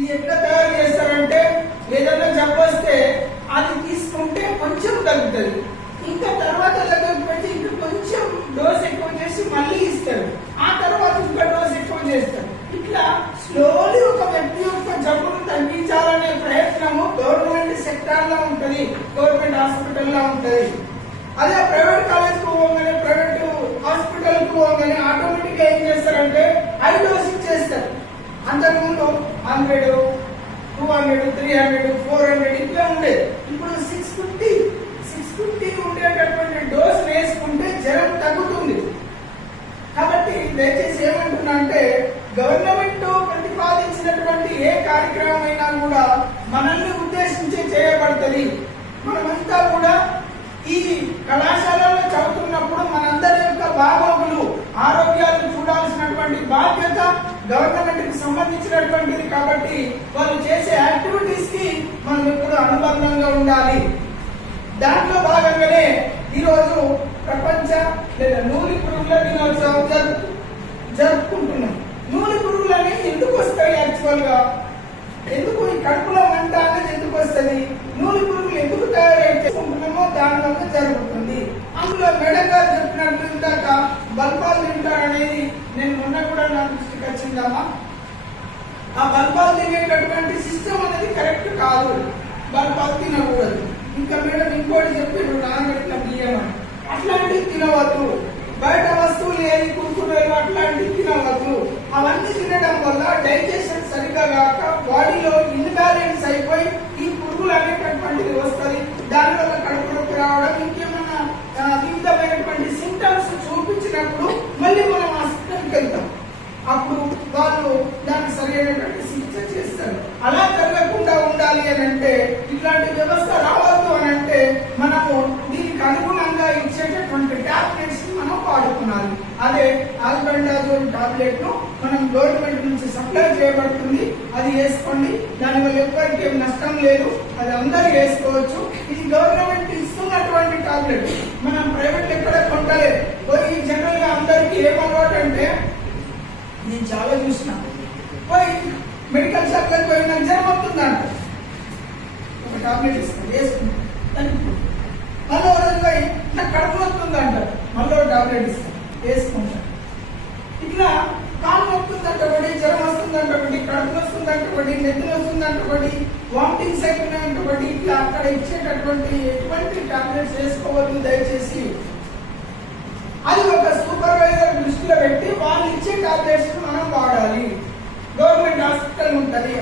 ఇది ఎట్లా తయారు చేస్తారంటే ఏదైనా జబ్బొస్తే అది తీసుకుంటే కొంచెం తగ్గుతుంది, ఇంకా తర్వాత తగ్గకపోతే ఇంకా కొంచెం డోస్ ఎక్కువ చేసి మళ్ళీ ఇస్తారు, ఆ తర్వాత ఇంకా డోస్ ఎక్కువ చేస్తారు. ఇట్లా స్లోలీ ఒక వ్యక్తి యొక్క జబ్బును తగ్గించాలనే ప్రయత్నము గవర్నమెంట్ సెక్టార్ లో ఉంటది, గవర్నమెంట్ హాస్పిటల్ లో ఉంటది. అదే ప్రైవేట్ కాలేజ్ కు పోగానే, ప్రైవేట్ హాస్పిటల్ కు పోగానే ఆటోమేటిక్ గా ఏం చేస్తారంటే హై డోస్ ఇచ్చేస్తారు. అంతకుముందు 100, 200, 300, 400 ఇట్లా ఉండేది. ఇప్పుడు 650 ఉండేటటువంటి డోస్ వేసుకుంటే జ్వరం తగ్గుతుంది. కాబట్టి దయచేసి ఏమంటున్నా అంటే గవర్నమెంట్ ప్రతిపాదించినటువంటి ఏ కార్యక్రమం అయినా కూడా మనల్ని ఉద్దేశించి చేయబడుతుంది. మనమంతా కూడా ఈ కళాశాలలో చదువుతున్నప్పుడు మనందరి యొక్క బాగోగులు, ఆరోగ్యాలు చూడాల్సినటువంటి బాధ్యత గవర్నమెంట్ కి సంబంధించినటువంటిది. కాబట్టి వాళ్ళు చేసే యాక్టివిటీస్ కి మనం ఎప్పుడు అనుబంధంగా ఉండాలి. దాంట్లో భాగంగానే ఈరోజు ప్రపంచ లేదా నూనె పురుగుల దినోత్సవం జరుపుకుంటున్నాం. నూనె పురుగులు అనేవి ఎందుకు వస్తాయి? యాక్చువల్ గా ఎందుకు ఈ కడుపులో మంట అనేది ఎందుకు వస్తుంది? నూనె పురుగులు ఎందుకు తయారు చేసుకుంటున్నామో దాని వల్ల జరుగుతుంది. అందులో మేడం గారు చెప్పినట్టు ఇందాక బల్బాలు తింటారు అనేది నేను మొన్న కూడా నా దృష్టికి వచ్చిందమ్మా. ఆ బల్బాలు తినేటటువంటి సిస్టమ్ అనేది కరెక్ట్ కాదు, బల్బాలు తినకూడదు. ఇంకా మేడం ఇంకోటి చెప్పారు నానబెట్టిన బియ్యం అని, అట్లాంటివి తినవద్దు. బయట వస్తువులు ఏది కురుకురేలు అట్లాంటివి తినవద్దు. అవన్నీ తినడం వల్ల డైజెషన్ సరిగ్గా కాక బాడీలో ఇన్బ్యాలెన్స్ అయిపోయి ఈ పురుగులు అనేటటువంటిది వస్తుంది. దానివల్ల కడుపు నొప్పి రావడం, ఇంకేమన్నా వివిధమైనటువంటి సింటమ్స్ చూపించినప్పుడు మళ్ళీ మనం హాస్పిటల్కి వెళ్తాం. అప్పుడు వాళ్ళు దానికి సరైనటువంటి చికిత్స చేస్తారు. అలా జరగకుండా ఉండాలి అని అంటే, ఇట్లాంటి వ్యవస్థ రావద్దు అని అంటే మనము దీనికి అనుగుణంగా ఇచ్చేటటువంటి టాబ్లెట్స్ మనం వాడుకున్నాలి. అదే ఆల్బెండాజోల్ టాబ్లెట్ ను మనం గవర్నమెంట్ నుంచి సప్లై చేయబడుతుంది. అది వేసుకోండి, దానివల్ల ఎవరికి ఏం నష్టం లేదు, అది అందరూ వేసుకోవచ్చు. ఇది గవర్నమెంట్ ఇస్తున్నటువంటి టాబ్లెట్, మనం ప్రైవేట్ ఎక్కడ కొంటలేదు. పోయి జనరల్ గా అందరికి ఏం అలవాటు అంటే, నేను చాలా చూసిన, పోయి మెడికల్ షాప్ లోకి పోయి నాకు జ్వరం వస్తుందంట, ఒక టాబ్లెట్ ఇస్తాను వేసుకుంటాను. మళ్ళీ రోజు పోయి నాకు కడుపు వస్తుందంట, మళ్ళీ ఒక టాబ్లెట్ ఇస్తాను వేసుకుంటాను. ఇట్లా కాలు వస్తుందంట ఒకటి, జ్వరం వస్తుందంట ఒకటి, కడుపు వస్తుందంట ఒకటి, నెత్తులు వస్తుందంట ఒకటి, వామిటింగ్స్ అయిపోయినాయంట ఒకటి. ఇట్లా అక్కడ ఇచ్చేటటువంటి ఎటువంటి టాబ్లెట్స్ వేసుకోవద్దు దయచేసి. అది ఒక సూపర్వైజర్ దృష్టిలో పెట్టి వాళ్ళు ఇచ్చే టాబ్లెట్స్ మనం వాడాలి. గవర్నమెంట్ హాస్పిటల్ ఉంటుంది.